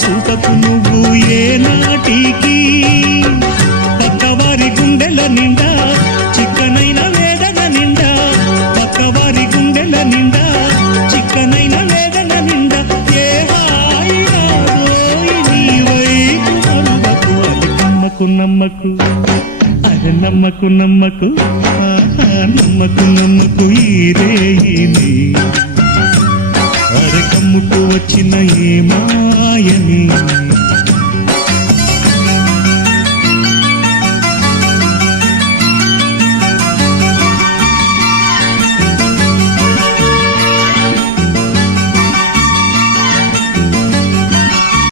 చూపకు నువ్వు ఏ నాటికి పక్కవారి గుండెల నిండా చిక్కనైన వేదన నిండా పక్కవారి గుండెల నిండా చిక్కనైన వేదన నిండా ఏ హాయి రాదోయి నీ వైపు మరువకు అది నమ్మకు నమ్మకు అరే నమ్మకు నమ్మకు నమ్మకు నమ్మకు ఈ రేయిని అరే కమ్ముకు వచ్చిన ఏ మాయని